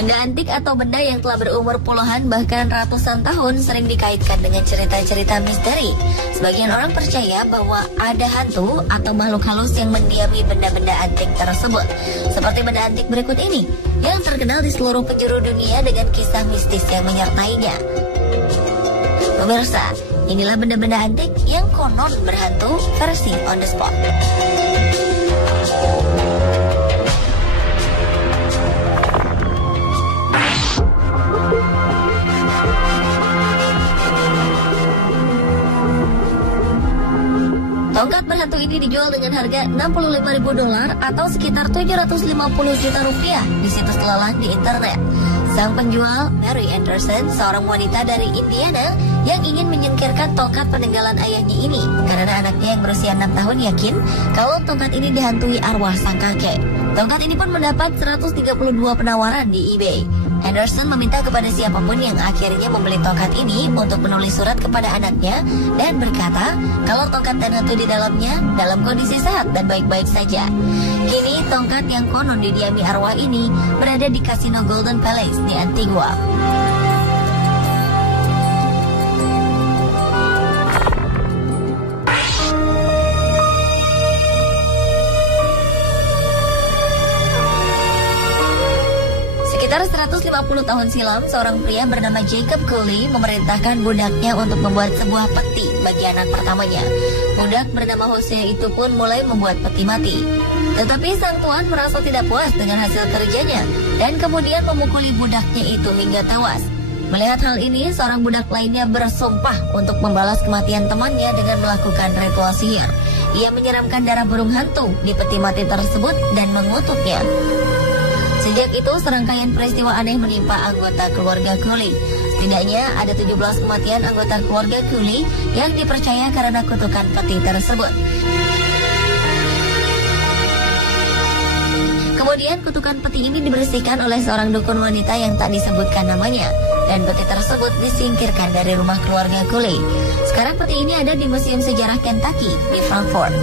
Benda antik atau benda yang telah berumur puluhan bahkan ratusan tahun sering dikaitkan dengan cerita-cerita misteri. Sebagian orang percaya bahwa ada hantu atau makhluk halus yang mendiami benda-benda antik tersebut. Seperti benda antik berikut ini, yang terkenal di seluruh penjuru dunia dengan kisah mistis yang menyertainya. Pemirsa, inilah benda-benda antik yang konon berhantu versi on the spot. Tongkat berhantu ini dijual dengan harga $65.000 atau sekitar 750 juta rupiah di situs lelang di internet. Sang penjual, Mary Anderson, seorang wanita dari Indiana yang ingin menyingkirkan tongkat peninggalan ayahnya ini karena anaknya yang berusia 6 tahun yakin kalau tongkat ini dihantui arwah sang kakek. Tongkat ini pun mendapat 132 penawaran di eBay. Anderson meminta kepada siapapun yang akhirnya membeli tongkat ini untuk menulis surat kepada anaknya dan berkata kalau tongkat dan hantu di dalamnya dalam kondisi sehat dan baik-baik saja. Kini tongkat yang konon didiami arwah ini berada di Casino Golden Palace di Antigua. Sekitar 150 tahun silam, seorang pria bernama Jacob Cooley memerintahkan budaknya untuk membuat sebuah peti bagi anak pertamanya. Budak bernama Hosea itu pun mulai membuat peti mati. Tetapi sang tuan merasa tidak puas dengan hasil kerjanya dan kemudian memukuli budaknya itu hingga tewas. Melihat hal ini, seorang budak lainnya bersumpah untuk membalas kematian temannya dengan melakukan ritual sihir. Ia menyiramkan darah burung hantu di peti mati tersebut dan mengutuknya. Sejak itu, serangkaian peristiwa aneh menimpa anggota keluarga Cooley. Setidaknya ada 17 kematian anggota keluarga Cooley yang dipercaya karena kutukan peti tersebut. Kemudian kutukan peti ini dibersihkan oleh seorang dukun wanita yang tak disebutkan namanya, dan peti tersebut disingkirkan dari rumah keluarga Cooley. Sekarang peti ini ada di Museum Sejarah Kentucky di Frankfurt.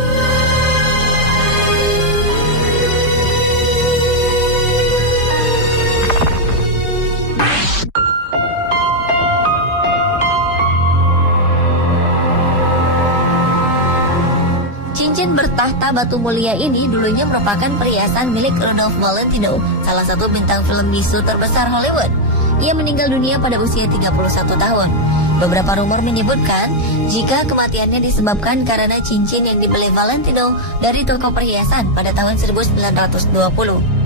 Cincin bertahta batu mulia ini dulunya merupakan perhiasan milik Rudolph Valentino, salah satu bintang film bisu terbesar Hollywood. Ia meninggal dunia pada usia 31 tahun. Beberapa rumor menyebutkan jika kematiannya disebabkan karena cincin yang dibeli Valentino dari toko perhiasan pada tahun 1920.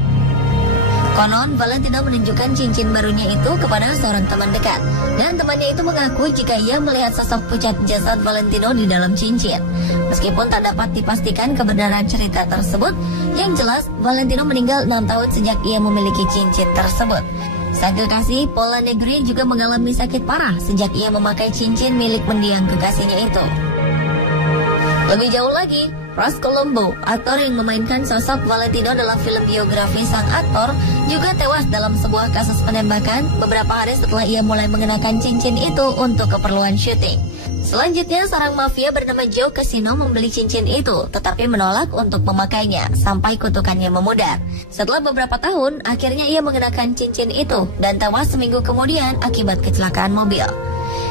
Konon, Valentino menunjukkan cincin barunya itu kepada seorang teman dekat, dan temannya itu mengaku jika ia melihat sosok pucat jasad Valentino di dalam cincin. Meskipun tak dapat dipastikan kebenaran cerita tersebut, yang jelas Valentino meninggal 6 tahun sejak ia memiliki cincin tersebut. Sang kekasih, Paula Negri, juga mengalami sakit parah sejak ia memakai cincin milik mendiang kekasihnya itu. Lebih jauh lagi, Ross Colombo, aktor yang memainkan sosok Valentino dalam film biografi sang aktor, juga tewas dalam sebuah kasus penembakan beberapa hari setelah ia mulai mengenakan cincin itu untuk keperluan syuting. Selanjutnya, seorang mafia bernama Joe Casino membeli cincin itu, tetapi menolak untuk memakainya sampai kutukannya memudar. Setelah beberapa tahun, akhirnya ia mengenakan cincin itu dan tewas seminggu kemudian akibat kecelakaan mobil.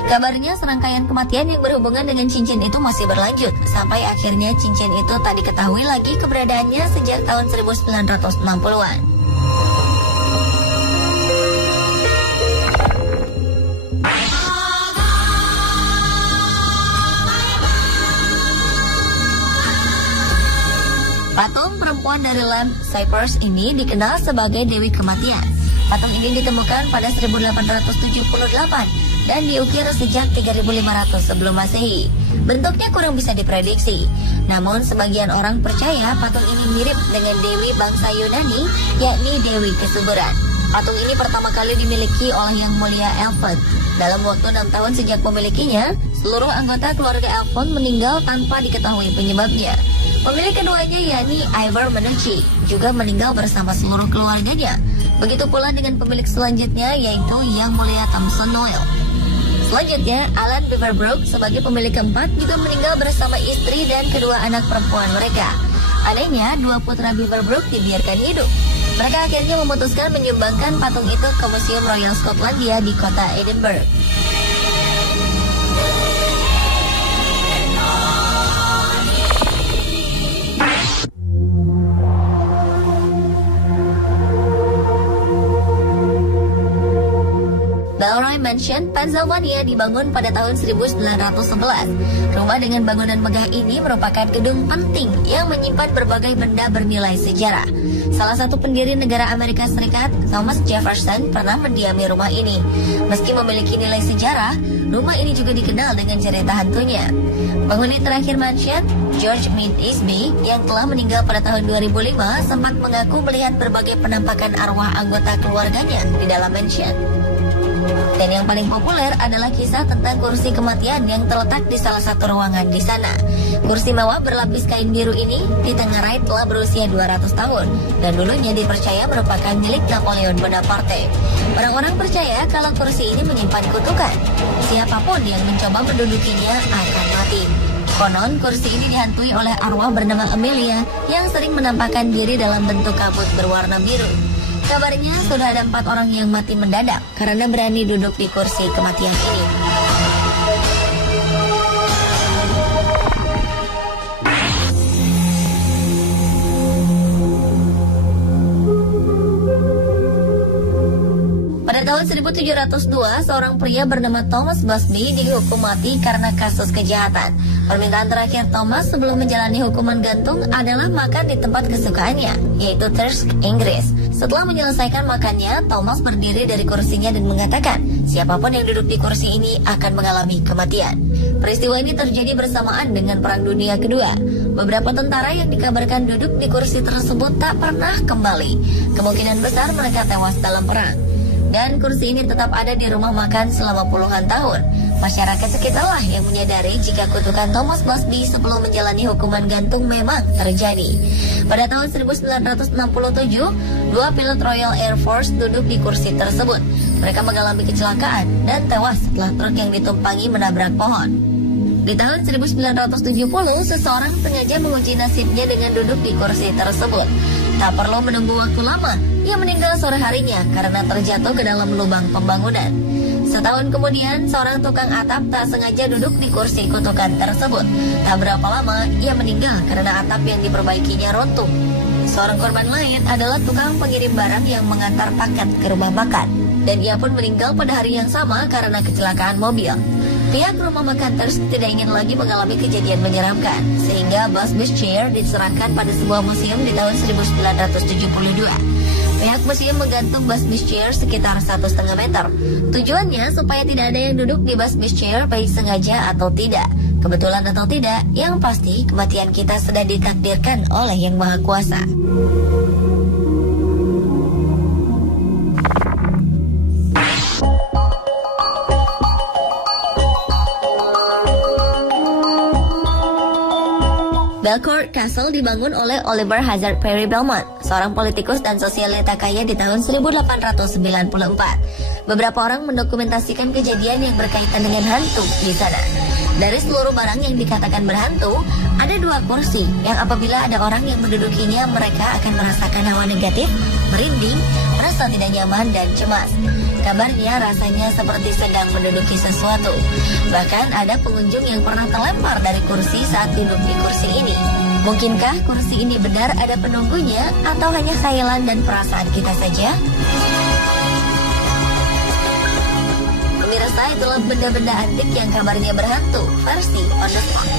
Kabarnya serangkaian kematian yang berhubungan dengan cincin itu masih berlanjut, sampai akhirnya cincin itu tak diketahui lagi keberadaannya sejak tahun 1960-an. Patung perempuan dari Lamp Cypress ini dikenal sebagai Dewi Kematian. Patung ini ditemukan pada 1878 dan diukir sejak 3500 sebelum Masehi. Bentuknya kurang bisa diprediksi, namun sebagian orang percaya patung ini mirip dengan Dewi bangsa Yunani, yakni Dewi Kesuburan. Patung ini pertama kali dimiliki oleh Yang Mulia Elfon. Dalam waktu 6 tahun sejak memilikinya, seluruh anggota keluarga Elfon meninggal tanpa diketahui penyebabnya. Pemilik keduanya, yakni Ivor Menucci, juga meninggal bersama seluruh keluarganya. Begitu pula dengan pemilik selanjutnya, yaitu Yang Mulia Thompson Noel. Selanjutnya, Alan Beaverbrook sebagai pemilik keempat juga meninggal bersama istri dan kedua anak perempuan mereka. Anehnya, dua putra Beaverbrook dibiarkan hidup. Mereka akhirnya memutuskan menyumbangkan patung itu ke Museum Royal Skotlandia di kota Edinburgh. Balmoral Mansion, Pennsylvania dibangun pada tahun 1911. Rumah dengan bangunan megah ini merupakan gedung penting yang menyimpan berbagai benda bernilai sejarah. Salah satu pendiri negara Amerika Serikat, Thomas Jefferson, pernah mendiami rumah ini. Meski memiliki nilai sejarah, rumah ini juga dikenal dengan cerita hantunya. Penghuni terakhir mansion, George Mead Isby, yang telah meninggal pada tahun 2005, sempat mengaku melihat berbagai penampakan arwah anggota keluarganya di dalam mansion. Dan yang paling populer adalah kisah tentang kursi kematian yang terletak di salah satu ruangan di sana. Kursi mewah berlapis kain biru ini ditengarai telah berusia 200 tahun dan dulunya dipercaya merupakan milik Napoleon Bonaparte. Orang-orang percaya kalau kursi ini menyimpan kutukan. Siapapun yang mencoba mendudukinya akan mati. Konon, kursi ini dihantui oleh arwah bernama Amelia yang sering menampakkan diri dalam bentuk kabut berwarna biru. Kabarnya sudah ada 4 orang yang mati mendadak karena berani duduk di kursi kematian ini. Pada tahun 1702, seorang pria bernama Thomas Busby dihukum mati karena kasus kejahatan. Permintaan terakhir Thomas sebelum menjalani hukuman gantung adalah makan di tempat kesukaannya, yaitu Thirsk, Inggris. Setelah menyelesaikan makannya, Thomas berdiri dari kursinya dan mengatakan, siapapun yang duduk di kursi ini akan mengalami kematian. Peristiwa ini terjadi bersamaan dengan Perang Dunia Kedua. Beberapa tentara yang dikabarkan duduk di kursi tersebut tak pernah kembali. Kemungkinan besar mereka tewas dalam perang. Dan kursi ini tetap ada di rumah makan selama puluhan tahun. Masyarakat sekitarlah yang menyadari jika kutukan Thomas Busby sebelum menjalani hukuman gantung memang terjadi. Pada tahun 1967, 2 pilot Royal Air Force duduk di kursi tersebut. Mereka mengalami kecelakaan dan tewas setelah truk yang ditumpangi menabrak pohon. Di tahun 1970, seseorang sengaja menguji nasibnya dengan duduk di kursi tersebut. Tak perlu menunggu waktu lama, ia meninggal sore harinya karena terjatuh ke dalam lubang pembangunan. Setahun kemudian, seorang tukang atap tak sengaja duduk di kursi kutukan tersebut. Tak berapa lama, ia meninggal karena atap yang diperbaikinya runtuh. Seorang korban lain adalah tukang pengirim barang yang mengantar paket ke rumah makan. Dan ia pun meninggal pada hari yang sama karena kecelakaan mobil. Pihak rumah makan Thirsk tidak ingin lagi mengalami kejadian menyeramkan, sehingga Busby's Chair diserahkan pada sebuah museum di tahun 1972. Pihak museum menggantung Busby's Chair sekitar 1,5 meter. Tujuannya supaya tidak ada yang duduk di Busby's Chair baik sengaja atau tidak. Kebetulan atau tidak, yang pasti kematian kita sudah ditakdirkan oleh Yang Maha Kuasa. Belcourt Castle dibangun oleh Oliver Hazard Perry Belmont, seorang politikus dan sosialita kaya di tahun 1894. Beberapa orang mendokumentasikan kejadian yang berkaitan dengan hantu di sana. Dari seluruh barang yang dikatakan berhantu, ada 2 kursi yang apabila ada orang yang mendudukinya, mereka akan merasakan hawa negatif, merinding, merasa tidak nyaman dan cemas. Kabarnya rasanya seperti sedang menduduki sesuatu. Bahkan ada pengunjung yang pernah terlempar dari kursi saat duduk di kursi ini. Mungkinkah kursi ini benar ada penunggunya atau hanya khayalan dan perasaan kita saja? Pemirsa, itulah benda-benda antik yang kabarnya berhantu versi On The Spot.